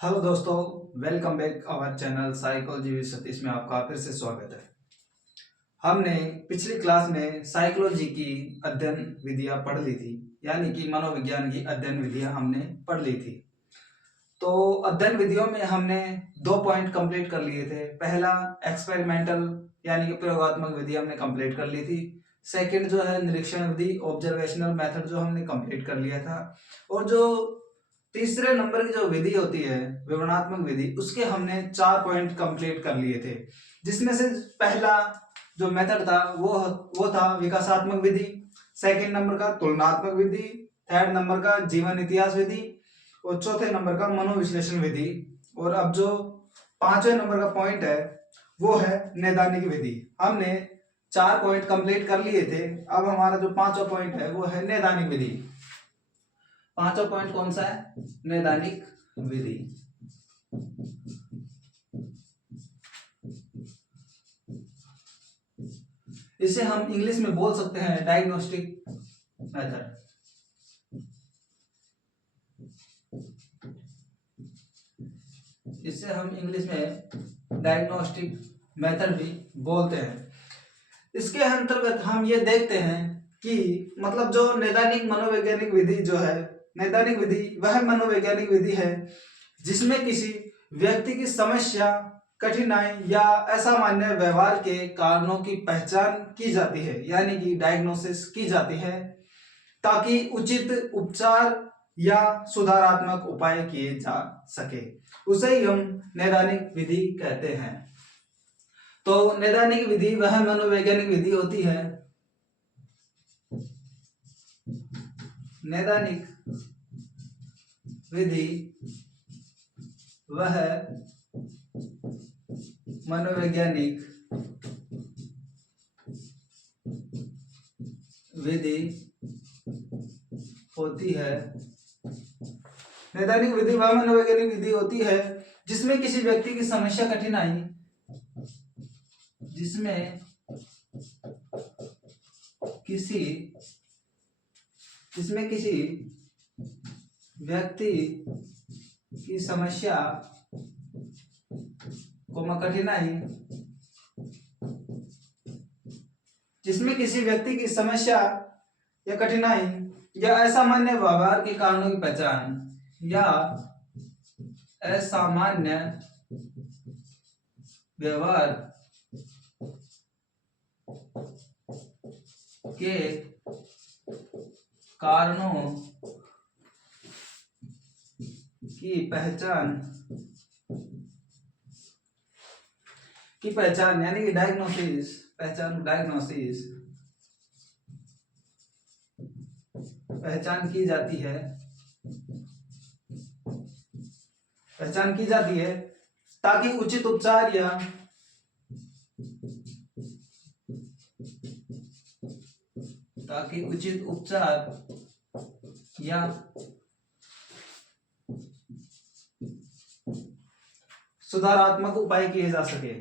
Hello दोस्तों, welcome back our channel psychology with Satish में आपका फिर से स्वागत है। हमने पिछली क्लास में साइकोलॉजी की अध्ययन विधियां पढ़ ली थी, यानी कि मनोविज्ञान की अध्ययन विधियां हमने पढ़ ली थी। तो अध्ययन विधियों में हमने 2 पॉइंट कंप्लीट कर लिए थे। पहला एक्सपेरिमेंटल यानी कि प्रयोगात्मक विधि हमने कंप्लीट कर ली थी। सेकंड जो है निरीक्षण विधि, ऑब्जर्वेशनल मेथड, जो हमने कंप्लीट कर लिया था। और जो तीसरे नंबर की जो विधि होती है विवरणात्मक विधि, उसके हमने 4 पॉइंट कंप्लीट कर लिए थे, जिसमें से पहला जो मेथड था वो था विकासात्मक विधि, सेकंड नंबर का तुलनात्मक विधि, थर्ड नंबर का जीवन इतिहास विधि और चौथे नंबर का मनोविश्लेषण विधि। और अब जो 5वें नंबर का पॉइंट है वो है नैदानिक विधि। हमने 4 पॉइंट कंप्लीट कर लिए थे, अब हमारा जो 5वां पॉइंट है वो है नैदानिक विधि। 5वां पॉइंट कौन सा है? नैदानिक विधि। इसे हम इंग्लिश में बोल सकते हैं डायग्नोस्टिक मेथड। इसे हम इंग्लिश में डायग्नोस्टिक मेथड भी बोलते हैं। इसके अंतर्गत हम ये देखते हैं कि मतलब जो नैदानिक मनोवैज्ञानिक विधि जो है, नैदानिक विधि वह मनोवैज्ञानिक विधि है जिसमें किसी व्यक्ति की समस्या, कठिनाई या असामान्य व्यवहार के कारणों की पहचान की जाती है, यानी कि डायग्नोसिस की जाती है, ताकि उचित उपचार या सुधारात्मक उपाय किए जा सके। उसे ही हम नैदानिक विधि कहते हैं। तो नैदानिक विधि वह मनोवैज्ञानिक विधि होती है, नैदानिक विधि वह मनोवैज्ञानिक विधि होती है। नैदानिक विधि वह मनोवैज्ञानिक विधि होती है जिसमें किसी व्यक्ति की समस्या, कठिनाई, जिसमें किसी व्यक्ति की समस्या कठिनाई, जिसमें किसी व्यक्ति की समस्या या कठिनाई या असामान्य व्यवहार के कारणों की पहचान या असामान्य व्यवहार के कारणों की पहचान यानी कि डायग्नोसिस, पहचान की जाती है ताकि उचित उपचार या सुधारात्मक उपाय किए जा सके।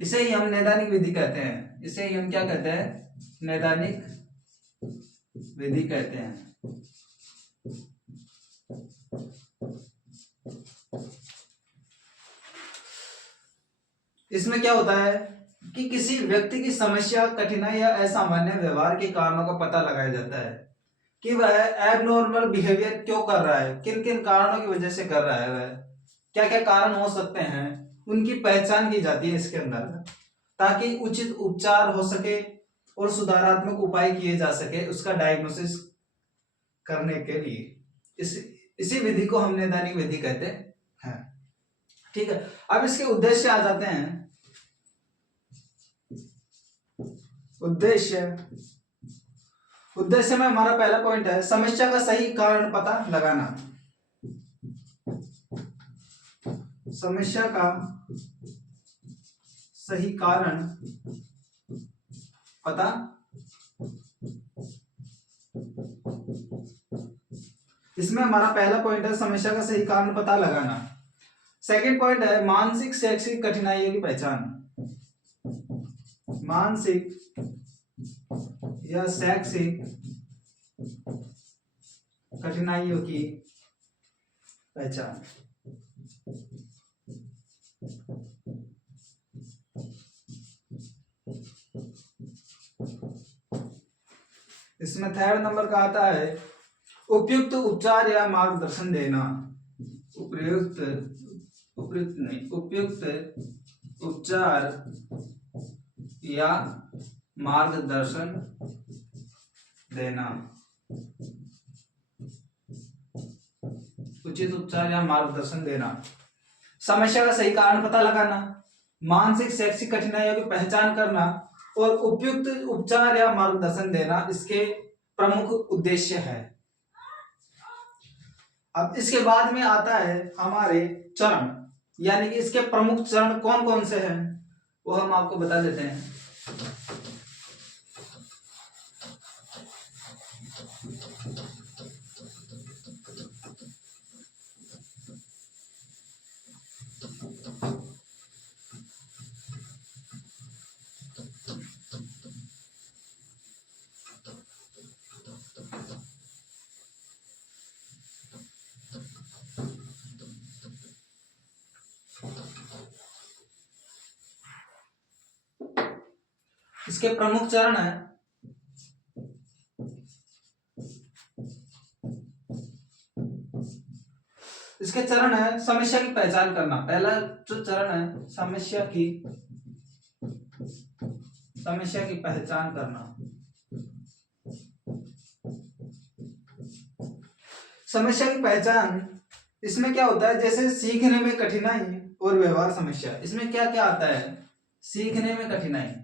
इसे ही हम नैदानिक विधि कहते हैं। इसे ही हम क्या कहते हैं? नैदानिक विधि कहते हैं। इसमें क्या होता है कि किसी व्यक्ति की समस्या, कठिनाई या असामान्य व्यवहार के कारणों का पता लगाया जाता है कि वह एबनॉर्मल बिहेवियर क्यों कर रहा है, किन किन कारणों की वजह से कर रहा है, वह क्या क्या कारण हो सकते हैं, उनकी पहचान की जाती है इसके अंदर, ताकि उचित उपचार हो सके और सुधारात्मक उपाय किए जा सके उसका डायग्नोसिस करने के लिए। इसी विधि को हम नैदानिक विधि कहते हैं। ठीक है, अब इसके उद्देश्य आ जाते हैं। उद्देश्य में हमारा पहला पॉइंट है समस्या का सही कारण पता लगाना। समस्या का सही कारण पता इसमें हमारा पहला पॉइंट है समस्या का सही कारण पता लगाना। सेकंड पॉइंट है मानसिक शैक्षिक कठिनाइयों की पहचान। मानसिक या शैक्षिक कठिनाइयों की पहचान। इसमें थर्ड नंबर का आता है उपयुक्त उपचार या मार्गदर्शन देना। उपयुक्त उपचार या मार्गदर्शन देना। उचित उपचार या मार्गदर्शन देना। समस्या का सही कारण पता लगाना, मानसिक शैक्षिक कठिनाइयों की पहचान करना और उपयुक्त उपचार या मार्गदर्शन देना इसके प्रमुख उद्देश्य है। अब इसके बाद में आता है हमारे चरण, यानी कि इसके प्रमुख चरण कौन कौन से हैं वो हम आपको बता देते हैं। इसके प्रमुख चरण है इसके चरण है समस्या की पहचान करना। पहला जो चरण है समस्या की पहचान करना। समस्या की पहचान इसमें क्या होता है, जैसे सीखने में कठिनाई और व्यवहार समस्या। इसमें क्या क्या आता है, सीखने में कठिनाई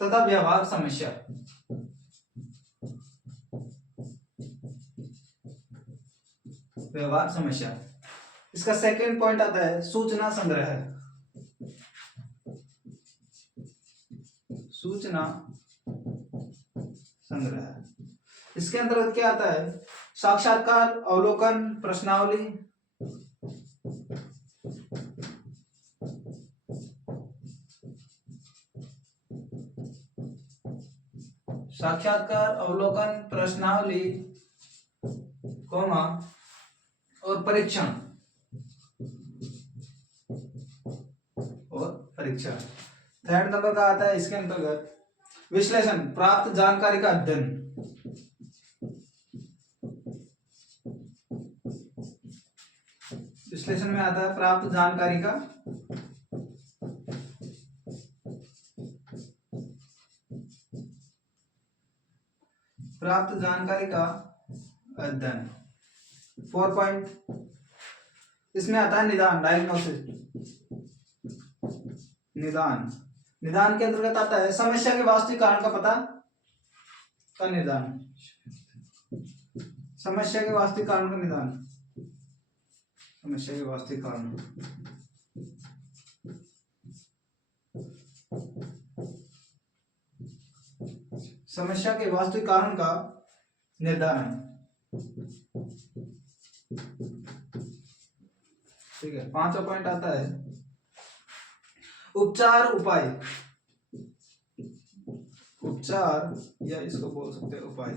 तथा व्यवहार समस्या। इसका सेकंड पॉइंट आता है सूचना संग्रह। इसके अंतर्गत क्या आता है, साक्षात्कार, अवलोकन, प्रश्नावली, कॉमा और परीक्षण थर्ड नंबर का आता है इसके अंतर्गत विश्लेषण, प्राप्त जानकारी का अध्ययन। विश्लेषण में आता है प्राप्त जानकारी का अध्ययन। 4 पॉइंट इसमें आता है निदान, डायग्नोसिस। निदान के अंतर्गत आता है समस्या के वास्तविक कारण का पता का निदान। समस्या के वास्तविक कारण का निर्धारण। ठीक है। 5वां पॉइंट आता है उपचार या इसको बोल सकते हैं उपाय।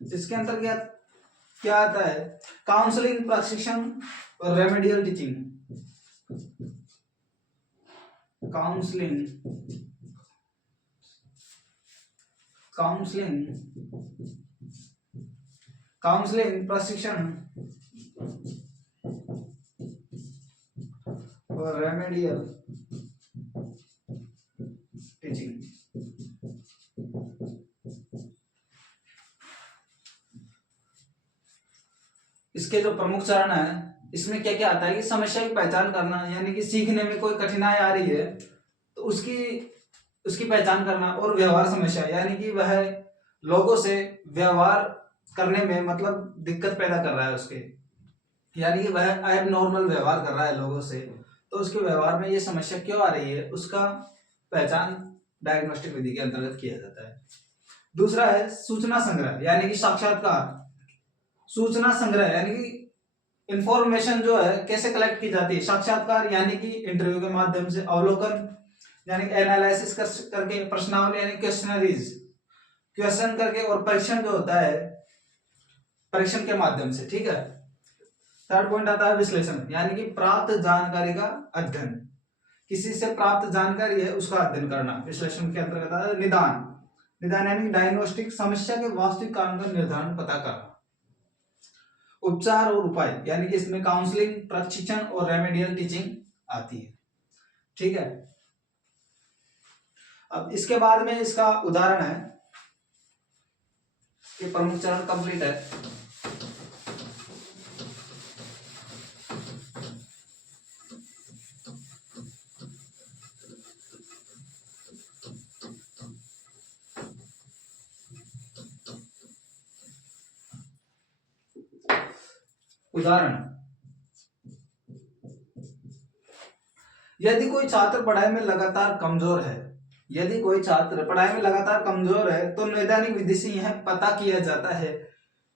इसके अंतर्गत क्या आता है, काउंसलिंग, प्रशिक्षण और रेमेडियल टीचिंग। काउंसलिंग, प्रशिक्षण और रेमेडियल टीचिंग। इसके जो प्रमुख चरण है इसमें क्या क्या आता है कि समस्या की पहचान करना, यानी कि सीखने में कोई कठिनाई आ रही है तो उसकी पहचान करना, और व्यवहार समस्या यानी कि वह लोगों से व्यवहार करने में मतलब दिक्कत पैदा कर रहा है उसके, यानी कि वह एबनॉर्मल व्यवहार कर रहा है लोगों से, तो उसके व्यवहार में ये समस्या क्यों आ रही है उसका पहचान डायग्नोस्टिक विधि के अंतर्गत किया जाता है। दूसरा है सूचना संग्रह, यानी कि साक्षात्कार। सूचना संग्रह यानी कि इंफॉर्मेशन जो है कैसे कलेक्ट की जाती है, साक्षात्कार यानी कि इंटरव्यू के माध्यम से, अवलोकन यानी एनालिसिस करके, प्रश्नावली यानी क्वेश्चनरीज क्वेश्चन करके, और परीक्षण जो होता है परीक्षण के माध्यम से, ठीक है। थर्ड पॉइंट आता है विश्लेषण यानी कि प्राप्त जानकारी का अध्ययन, किसी से प्राप्त जानकारी है उसका अध्ययन करना। विश्लेषण के अंतर्गत आता है निदान, निदान यानी डायग्नोस्टिक, समस्या के वास्तविक कारण का निर्धारण पता करना। उपचार और उपाय यानी कि इसमें काउंसलिंग, प्रशिक्षण और रेमेडियल टीचिंग आती है, ठीक है। अब इसके बाद में इसका उदाहरण है, ये प्रमुख चरण कंप्लीट है। उदाहरण, यदि कोई छात्र पढ़ाई में लगातार कमजोर है, यदि कोई छात्र पढ़ाई में लगातार कमजोर है तो नैदानिक विधि से यह पता किया जाता है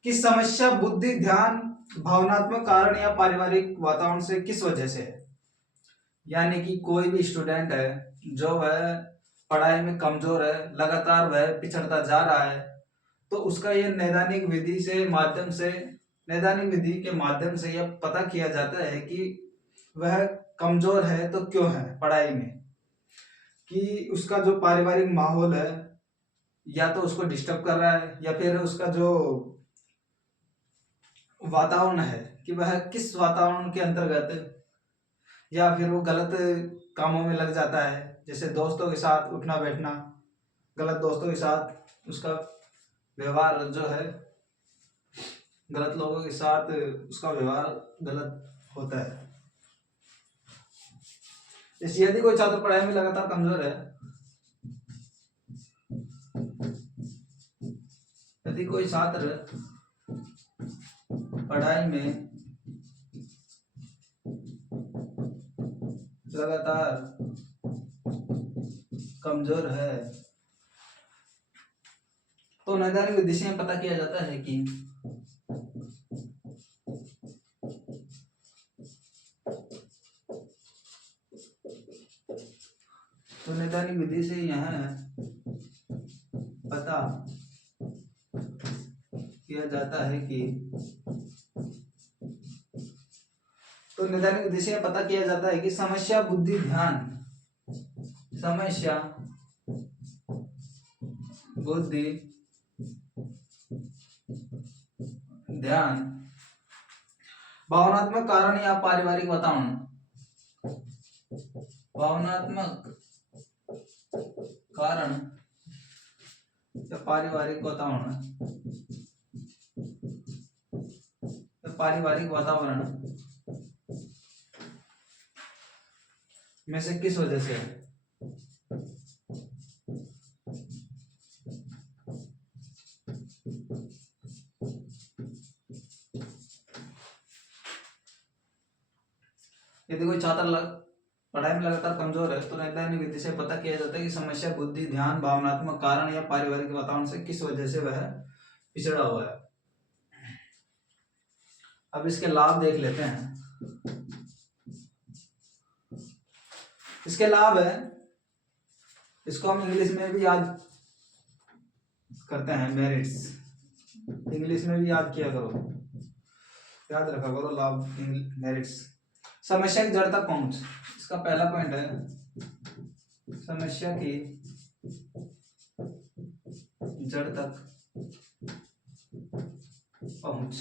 कि समस्या बुद्धि, ध्यान, भावनात्मक कारण या पारिवारिक वातावरण से किस वजह से है। यानी कि कोई भी स्टूडेंट है जो वह पढ़ाई में कमजोर है, लगातार वह पिछड़ता जा रहा है, तो उसका यह नैदानिक विधि से माध्यम से, नैदानिक विधि के माध्यम से यह पता किया जाता है कि वह कमजोर है तो क्यों है पढ़ाई में, कि उसका जो पारिवारिक माहौल है या तो उसको डिस्टर्ब कर रहा है, या फिर उसका जो वातावरण है कि वह किस वातावरण के अंतर्गत, या फिर वो गलत कामों में लग जाता है, जैसे दोस्तों के साथ उठना बैठना, गलत दोस्तों के साथ उसका व्यवहार जो है, गलत लोगों के साथ उसका व्यवहार गलत होता है। जैसे यदि कोई छात्र पढ़ाई में लगातार कमजोर है, यदि कोई छात्र पढ़ाई में लगातार कमजोर है तो नैदानिक विधि से पता किया जाता है कि तो नैदानिक विधि से यह पता किया जाता है कि तो नैदानिक विधि से पता किया जाता है कि समस्या बुद्धि, ध्यान, समस्या बुद्धि, ध्यान, भावनात्मक कारण या पारिवारिक वातावरण, भावनात्मक कारण या पारिवारिक वातावरण, पारिवारिक वातावरण में से किस वजह से है। यदि कोई छात्र पढ़ाई में लगातार कमजोर है तो नैदानिक विधि से पता किया जाता है कि समस्या बुद्धि, ध्यान, भावनात्मक कारण या पारिवारिक वातावरण से किस वजह से वह पिछड़ा हुआ है। अब इसके लाभ देख लेते हैं। इसके लाभ है, इसको हम इंग्लिश में भी याद करते हैं, मेरिट्स, इंग्लिश में भी याद किया करो, याद रखा करो लाभ, मेरिट्स। समस्या की जड़ तक पहुंच, इसका पहला पॉइंट है समस्या की जड़ तक पहुंच,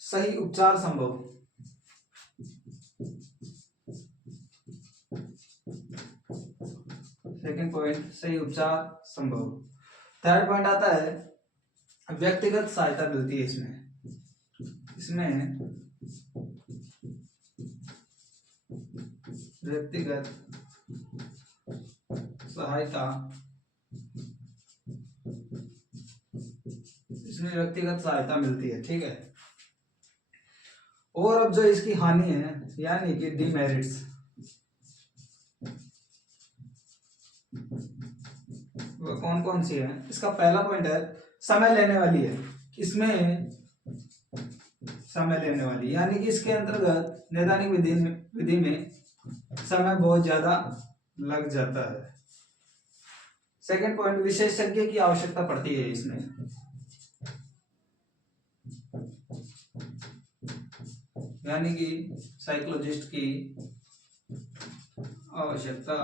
सही उपचार संभव, सेकंड पॉइंट सही उपचार संभव। थर्ड पॉइंट आता है व्यक्तिगत सहायता मिलती है इसमें व्यक्तिगत सहायता, इसमें व्यक्तिगत सहायता मिलती है, ठीक है। और अब जो इसकी हानि है यानी कि डिमेरिट्स, वो कौन कौन सी है। इसका पहला पॉइंट है समय लेने वाली है, इसमें समय लेने वाली, यानी कि इसके अंतर्गत नैदानिक विधि में समय बहुत ज्यादा लग जाता है। सेकंड पॉइंट, विशेषज्ञ की आवश्यकता पड़ती है इसमें, यानी कि साइकोलॉजिस्ट की आवश्यकता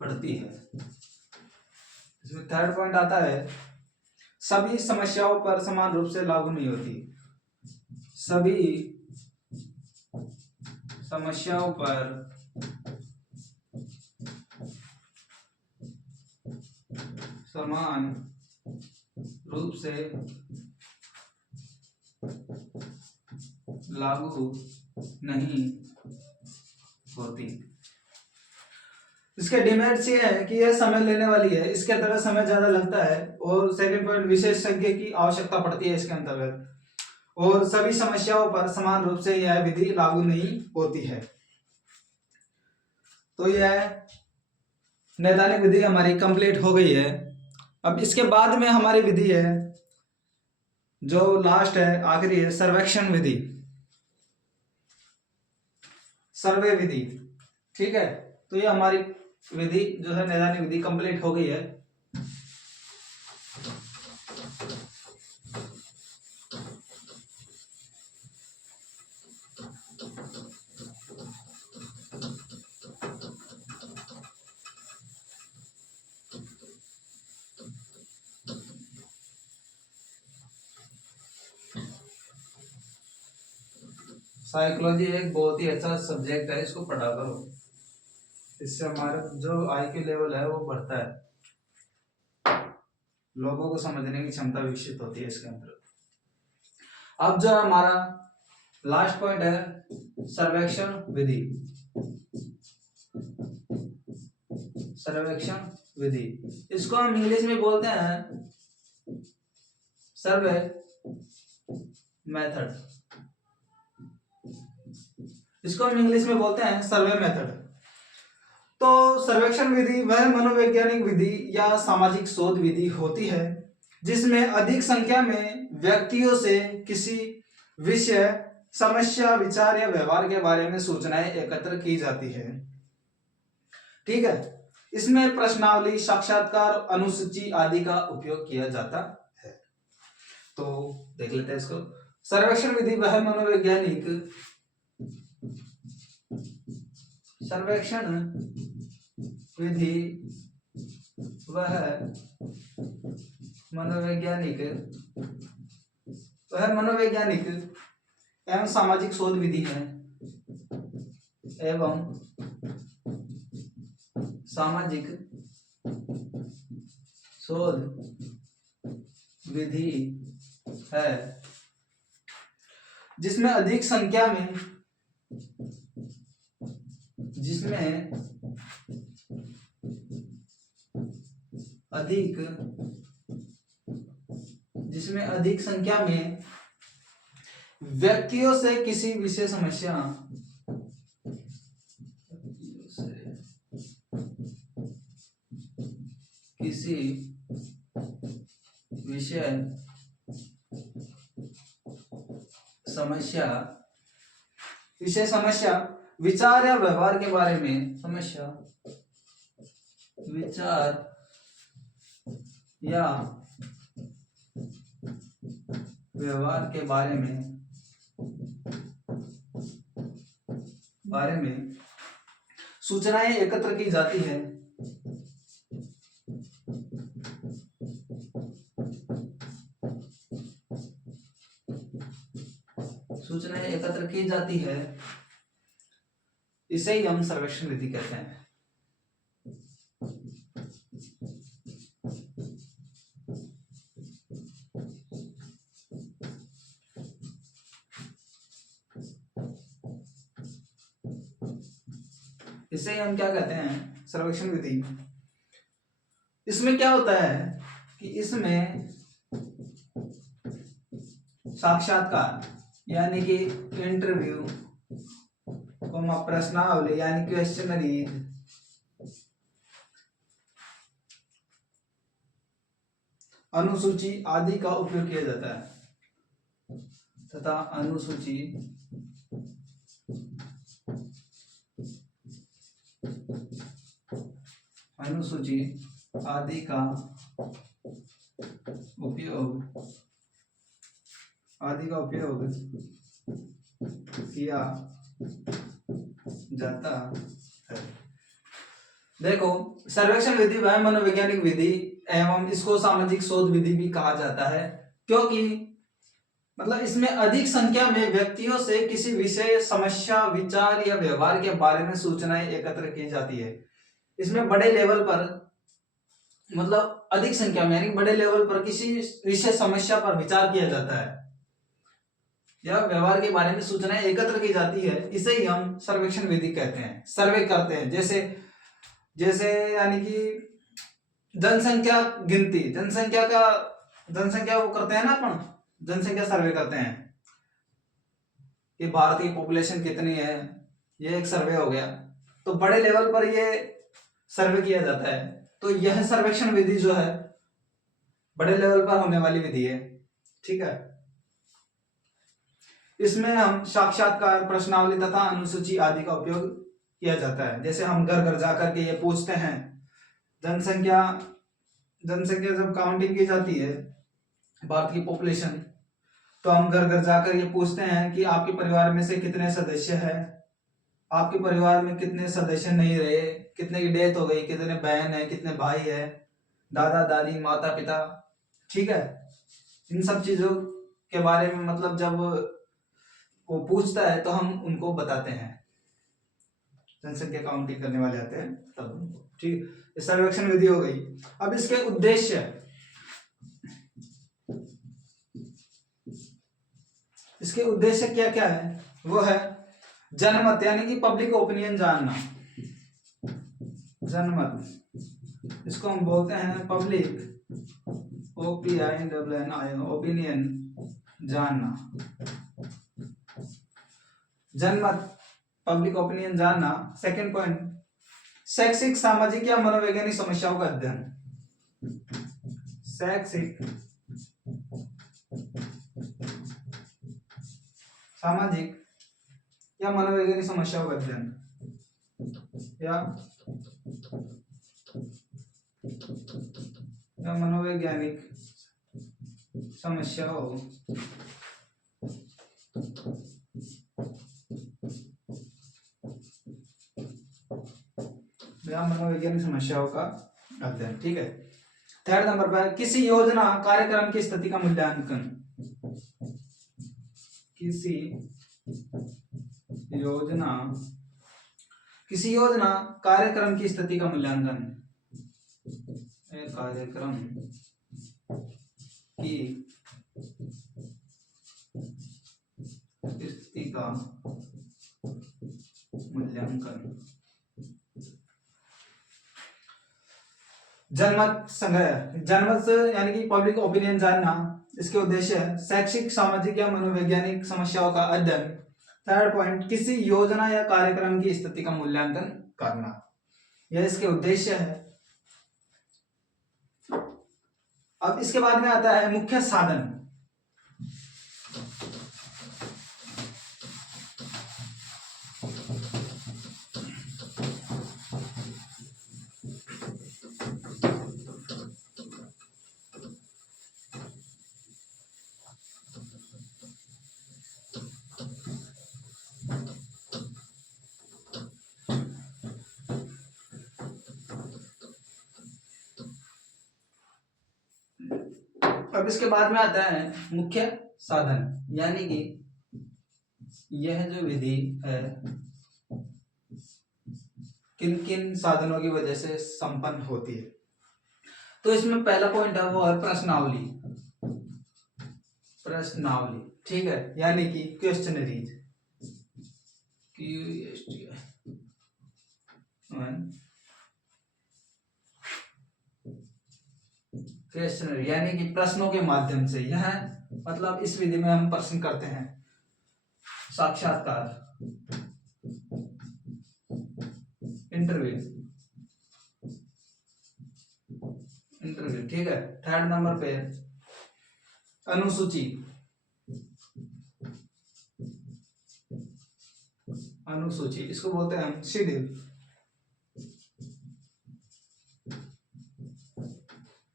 पड़ती है। इसमें थर्ड पॉइंट आता है, सभी समस्याओं पर समान रूप से लागू नहीं होती। सभी समस्याओं पर समान रूप से लागू नहीं होती। इसके डिमेरिट्स ये है कि यह समय लेने वाली है, इसके अंतर्गत समय ज्यादा लगता है। और सेकंड पॉइंट, विशेषज्ञ की आवश्यकता पड़ती है इसके अंतर्गत। और सभी समस्याओं पर समान रूप से यह विधि लागू नहीं होती है। तो यह नैदानिक विधि हमारी कंप्लीट हो गई है। अब इसके बाद में हमारी विधि है जो लास्ट है, आखिरी है, सर्वेक्षण विधि, सर्वे विधि। ठीक है, तो ये हमारी विधि जो है नैदानिक विधि कंप्लीट हो गई है। साइकोलॉजी एक बहुत ही अच्छा सब्जेक्ट है, इसको पढ़ा करो, इससे हमारा जो IQ लेवल है वो बढ़ता है, लोगों को समझने की क्षमता विकसित होती है इसके अंदर। अब जो हमारा लास्ट पॉइंट है, सर्वेक्षण विधि। सर्वेक्षण विधि, इसको हम इंग्लिश में बोलते हैं सर्वे मेथड। इसको हम इंग्लिश में बोलते हैं सर्वे मेथड। तो सर्वेक्षण विधि वह मनोवैज्ञानिक विधि या सामाजिक शोध विधि होती है जिसमें अधिक संख्या में व्यक्तियों से किसी विषय, समस्या, विचार या व्यवहार के बारे में सूचनाएं एकत्र की जाती है। ठीक है, इसमें प्रश्नावली, साक्षात्कार, अनुसूची आदि का उपयोग किया जाता है। तो देख लेते हैं इसको। सर्वेक्षण विधि वह मनोवैज्ञानिक सर्वेक्षण विधि वह मनोवैज्ञानिक एवं सामाजिक शोध विधि है, एवं सामाजिक शोध विधि है जिसमें अधिक संख्या में व्यक्तियों से किसी विषय, समस्या, विचार या व्यवहार के बारे में, विचार या व्यवहार के बारे में सूचनाएं एकत्र की जाती है। इसे ही हम सर्वेक्षण विधि कहते हैं। इसे हम क्या कहते हैं, सर्वेक्षण विधि। इसमें क्या होता है कि इसमें साक्षात्कार यानी कि इंटरव्यू, प्रश्नावली यानी क्वेश्चनरी, अनुसूची आदि का उपयोग किया जाता है तथा अनुसूची आदि का उपयोग किया जाता है। देखो, सर्वेक्षण विधि वह मनोवैज्ञानिक विधि एवं इसको सामाजिक शोध विधि भी कहा जाता है, क्योंकि मतलब इसमें अधिक संख्या में व्यक्तियों से किसी विषय, समस्या, विचार या व्यवहार के बारे में सूचनाएं एकत्र की जाती है। इसमें बड़े लेवल पर मतलब अधिक संख्या में यानी बड़े लेवल पर किसी विषय, समस्या पर विचार किया जाता है या व्यवहार के बारे में सूचनाएं एकत्र की जाती है। इसे ही हम सर्वेक्षण विधि कहते हैं। सर्वे करते हैं, जैसे यानी कि जनसंख्या गिनती, जनसंख्या वो करते हैं ना, अपन जनसंख्या सर्वे करते हैं कि भारत की पॉपुलेशन कितनी है, ये एक सर्वे हो गया। तो बड़े लेवल पर ये सर्वे किया जाता है। तो यह सर्वेक्षण विधि जो है बड़े लेवल पर होने वाली विधि है, ठीक है। इसमें हम साक्षात्कार, प्रश्नावली तथा अनुसूची आदि का उपयोग किया जाता है। जैसे हम घर घर जाकर के ये पूछते हैं, जनसंख्या जब काउंटिंग की जाती है भारत की पॉपुलेशन, तो हम घर घर जाकर ये पूछते हैं कि आपके परिवार में से कितने सदस्य हैं, आपके परिवार में कितने सदस्य नहीं रहे, कितने की डेथ हो गई, कितने बहन है, कितने भाई है, दादा दादी, माता पिता, ठीक है। इन सब चीजों के बारे में मतलब जब वो पूछता है तो हम उनको बताते हैं, जनसंख्या काउंटिंग करने वाले आते हैं तब, ठीक। सर्वेक्षण विधि हो गई। अब इसके उद्देश्य क्या क्या है, वो है जनमत यानी कि पब्लिक ओपिनियन जानना। जनमत, इसको हम बोलते हैं पब्लिक ओपिनियन जानना। जनमत, पब्लिक ओपिनियन जानना। सेकंड पॉइंट, शैक्षिक, सामाजिक या मनोवैज्ञानिक समस्याओं का अध्ययन। शैक्षिक, सामाजिक या मनोवैज्ञानिक समस्याओं का अध्ययन या मनोवैज्ञानिक समस्याओं का अध्ययन, ठीक है। थर्ड नंबर पर किसी योजना, कार्यक्रम की स्थिति का मूल्यांकन। किसी योजना, कार्यक्रम की स्थिति का मूल्यांकन। कार्यक्रम की स्थिति का मूल्यांकन। जनमत संग्रह, जनमत यानी कि पब्लिक ओपिनियन जानना। इसके उद्देश्य है शैक्षिक, सामाजिक या मनोवैज्ञानिक समस्याओं का अध्ययन। थर्ड पॉइंट, किसी योजना या कार्यक्रम की स्थिति का मूल्यांकन करना, यह इसके उद्देश्य है। अब इसके बाद में आता है मुख्य साधन। अब इसके बाद में आता है मुख्य साधन, यानी कि यह जो विधि है किन किन साधनों की वजह से संपन्न होती है। तो इसमें पहला पॉइंट है वो है प्रश्नावली। ठीक है, यानी कि क्वेश्चनरीज, क्वेश्चनरी यानी कि प्रश्नों के माध्यम से। यह मतलब इस विधि में हम प्रश्न करते हैं। साक्षात्कार, इंटरव्यू प्रतिनिधि, ठीक है। थर्ड नंबर पे अनुसूची, अनुसूची इसको बोलते हैं हम शेड्यूल।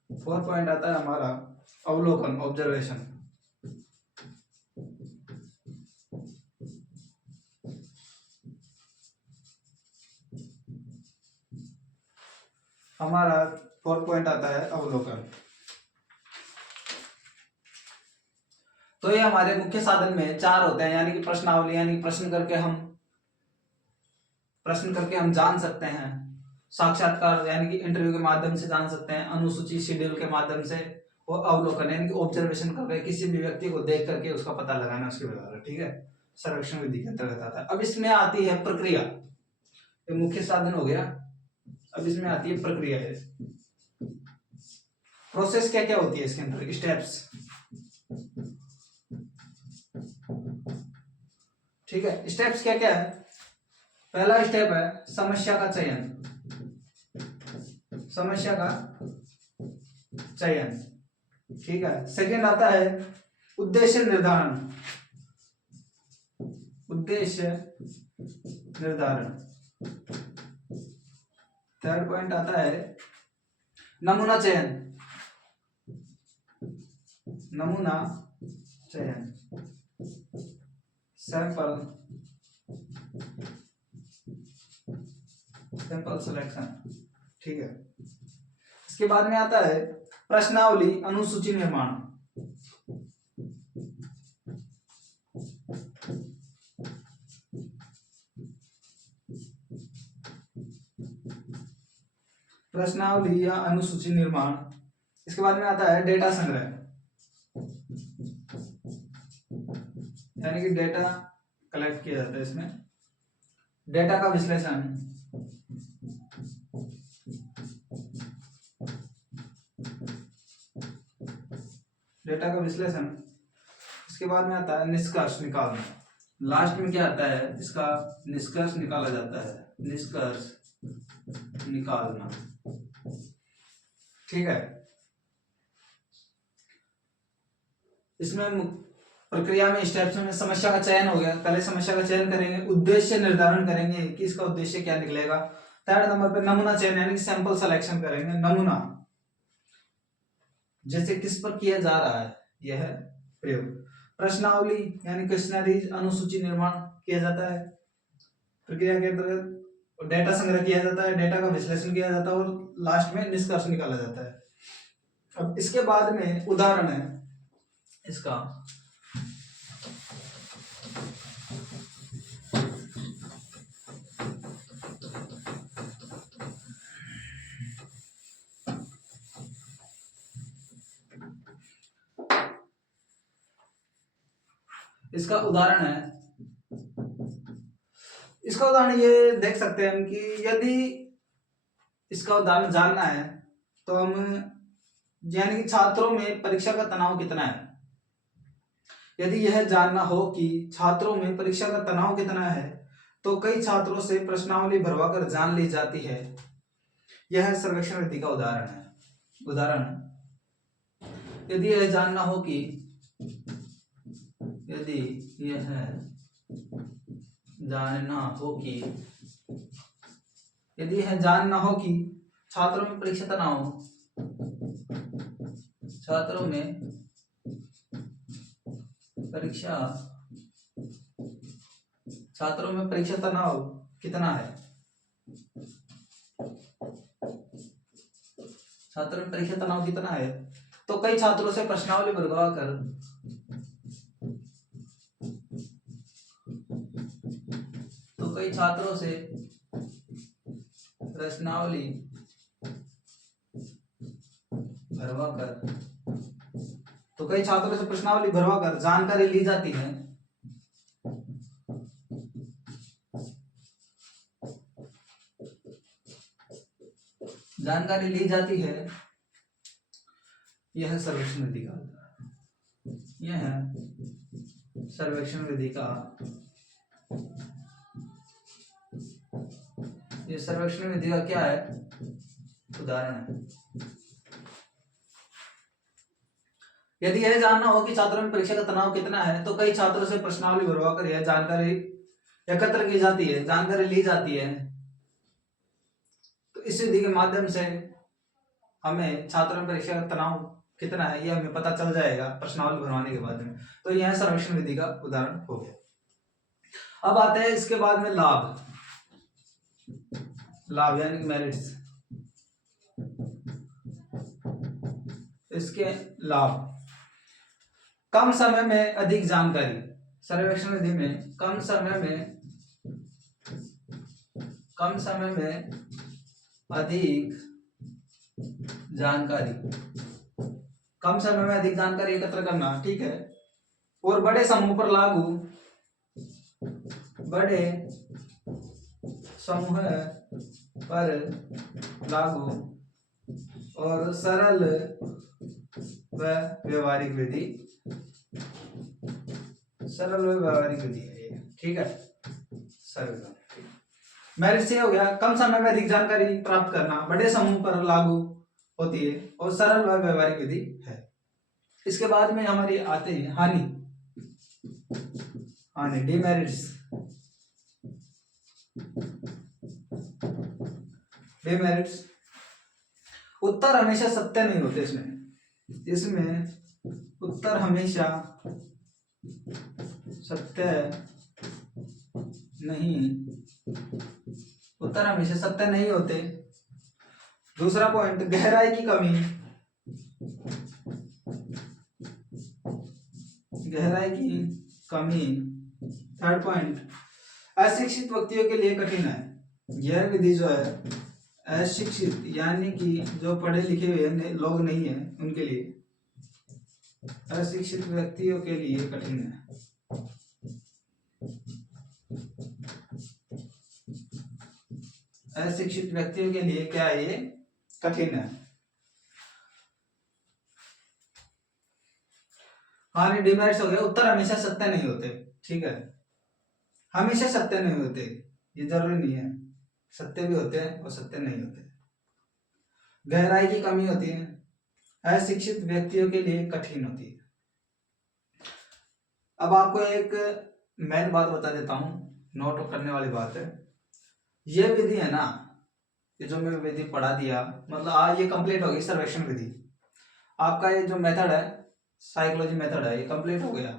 फोर्थ पॉइंट आता है हमारा अवलोकन, ऑब्जर्वेशन। हमारा फोर्थ पॉइंट आता है अवलोकन। तो ये हमारे मुख्य साधन में चार होते हैं, यानी कि प्रश्नावली, यानी कि प्रश्न करके हम जान सकते हैं। साक्षात्कार यानी कि इंटरव्यू के माध्यम से जान सकते हैं। अनुसूची शेड्यूल के माध्यम से, और अवलोकन यानी कि ऑब्जर्वेशन करके किसी भी व्यक्ति को देख करके उसका पता लगाना उसके बारे में, ठीक है। सर्वेक्षण विधि के अंतर्गत आता है। अब इसमें आती है प्रक्रिया, ये मुख्य साधन हो गया। अब इसमें आती है प्रक्रिया, है प्रोसेस क्या क्या होती है इसके अंदर, स्टेप्स, ठीक है। स्टेप्स क्या क्या है? पहला स्टेप है समस्या का चयन, समस्या का चयन, ठीक है। सेकंड आता है उद्देश्य निर्धारण, उद्देश्य निर्धारण। थर्ड पॉइंट आता है नमूना चयन, नमूना चयन, सैंपल सिलेक्शन, ठीक है। इसके बाद में आता है प्रश्नावली अनुसूची निर्माण। प्रश्नावली या अनुसूची निर्माण। इसके बाद में आता है डेटा संग्रह, यानी कि डेटा कलेक्ट किया जाता है इसमें। डेटा का विश्लेषण, डेटा का विश्लेषण। इसके बाद में आता है निष्कर्ष निकालना। लास्ट में क्या आता है इसका, निष्कर्ष निकाला जाता है, निष्कर्ष निकालना, ठीक है। इसमें प्रक्रिया में स्टेप्स में समस्या का चयन हो गया, पहले समस्या का चयन करेंगे, उद्देश्य निर्धारण करेंगे कि इसका उद्देश्य क्या निकलेगा। थर्ड नंबर पे नमूना चयन यानी कि सैंपल सिलेक्शन करेंगे, नमूना जैसे किस पर किया जा रहा है यह प्रयोग। प्रश्नावली यानी क्वेश्चनरीज, अनुसूची निर्माण किया जाता है। प्रक्रिया के अंतर्गत डेटा संग्रह किया जाता है, डेटा का विश्लेषण किया जाता है और लास्ट में निष्कर्ष निकाला जाता है। अब इसके बाद में उदाहरण है इसका, इसका उदाहरण है, इसका उदाहरण ये देख सकते हैं हम कि यदि इसका उदाहरण जानना है तो हम, यानी कि छात्रों में परीक्षा का तनाव कितना है। यदि यह जानना हो कि छात्रों में परीक्षा का तनाव कितना है तो कई छात्रों से प्रश्नावली भरवाकर जान ली जाती है। यह सर्वेक्षण विधि का उदाहरण है। उदाहरण, यदि यह जानना हो कि, यदि यह जानना हो कि, यदि यह जानना हो कि छात्रों में परीक्षा तनाव, छात्रों में परीक्षा, छात्रों में परीक्षा तनाव कितना है, छात्रों में परीक्षा तनाव कितना है, तो कई छात्रों से प्रश्नावली भरवा कर, तो कई छात्रों से प्रश्नावली भरवाकर, तो कई छात्रों से प्रश्नावली भरवाकर जानकारी ली जाती है। जानकारी ली जाती है, यह सर्वेक्षण विधि का, यह सर्वेक्षण विधि का, ये सर्वेक्षण विधि का क्या है, उदाहरण है। यदि यह जानना हो कि छात्रों में परीक्षा का तनाव कितना है तो कई छात्रों से प्रश्नावली भरवाकर यह जानकारी एकत्र की जाती है, जानकारी ली जाती है। तो इस विधि के माध्यम से हमें छात्रों में परीक्षा का तनाव कितना है यह हमें पता चल जाएगा प्रश्नावली भरवाने के बाद में। तो यह सर्वेक्षण विधि का उदाहरण हो गया। अब आते हैं इसके बाद में लाभ, लाभ यानी मेरिट्स। इसके लाभ, कम समय में अधिक जानकारी। सर्वेक्षण विधि में कम समय में अधिक जानकारी, कम समय में अधिक जानकारी एकत्र करना, ठीक है। और बड़े समूह पर लागू, बड़े समूह पर लागू और सरल व व्यवहारिक विधि, सरल व व्यवहारिक विधि है ये, ठीक है। सरल मेरिट से हो गया कम समय में अधिक जानकारी प्राप्त करना, बड़े समूह पर लागू होती है और सरल व व्यवहारिक विधि है। इसके बाद में हमारी आते हैं हानि, हानि डिमेरिट्स। डिमेरिट्स, उत्तर हमेशा सत्य नहीं होते इसमें उत्तर हमेशा सत्य नहीं होते। दूसरा पॉइंट गहराई की कमी, थर्ड पॉइंट अशिक्षित व्यक्तियों के लिए कठिन है। यह विधि जो है अशिक्षित यानी कि जो पढ़े लिखे हुए लोग नहीं है उनके लिए, अशिक्षित व्यक्तियों के लिए कठिन है। अशिक्षित व्यक्तियों के लिए क्या है, ये कठिन है। हानि डिमेरिट्स हो गया, उत्तर हमेशा सत्य नहीं होते, ठीक है। हमेशा सत्य नहीं होते, ये जरूरी नहीं है, सत्य भी होते हैं और सत्य नहीं होते। गहराई की कमी होती है, अशिक्षित व्यक्तियों के लिए कठिन होती है। अब आपको एक मेन बात बता देता हूं, नोट करने वाली बात है। ये विधि है ना, ये जो मैं विधि पढ़ा दिया, मतलब आज ये कंप्लीट होगी सर्वेक्षण विधि। आपका ये जो मेथड है साइकोलॉजी मेथड है, ये कंप्लीट हो गया।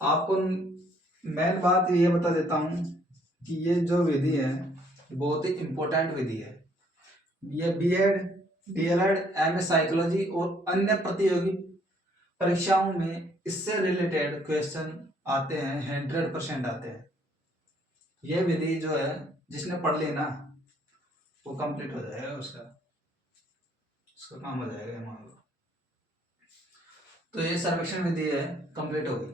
आपको मेन बात ये बता देता हूं कि ये जो विधि है बहुत ही इंपॉर्टेंट विधि है। ये बीएड, डीएलएड, एमए साइकोलॉजी और अन्य प्रतियोगी परीक्षाओं में इससे रिलेटेड क्वेश्चन आते हैं, 100% आते हैं। ये विधि जो है जिसने पढ़ ली ना वो कंप्लीट हो जाएगा, उसका काम हो जाएगा मान लो। तो ये सर्वेक्षण विधि है, कंप्लीट हो गई।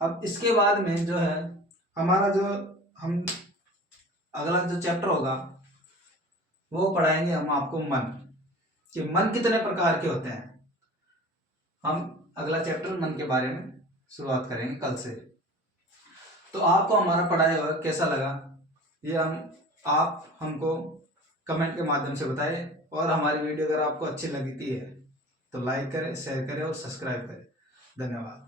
अब इसके बाद में जो है हमारा जो हम अगला जो चैप्टर होगा वो पढ़ाएंगे हम आपको मन, कि मन कितने प्रकार के होते हैं। हम अगला चैप्टर मन के बारे में शुरुआत करेंगे कल से। तो आपको हमारा पढ़ाया हुआ कैसा लगा ये आप हमको कमेंट के माध्यम से बताएं, और हमारी वीडियो अगर आपको अच्छी लगती है तो लाइक करें, शेयर करें और सब्सक्राइब करें। धन्यवाद।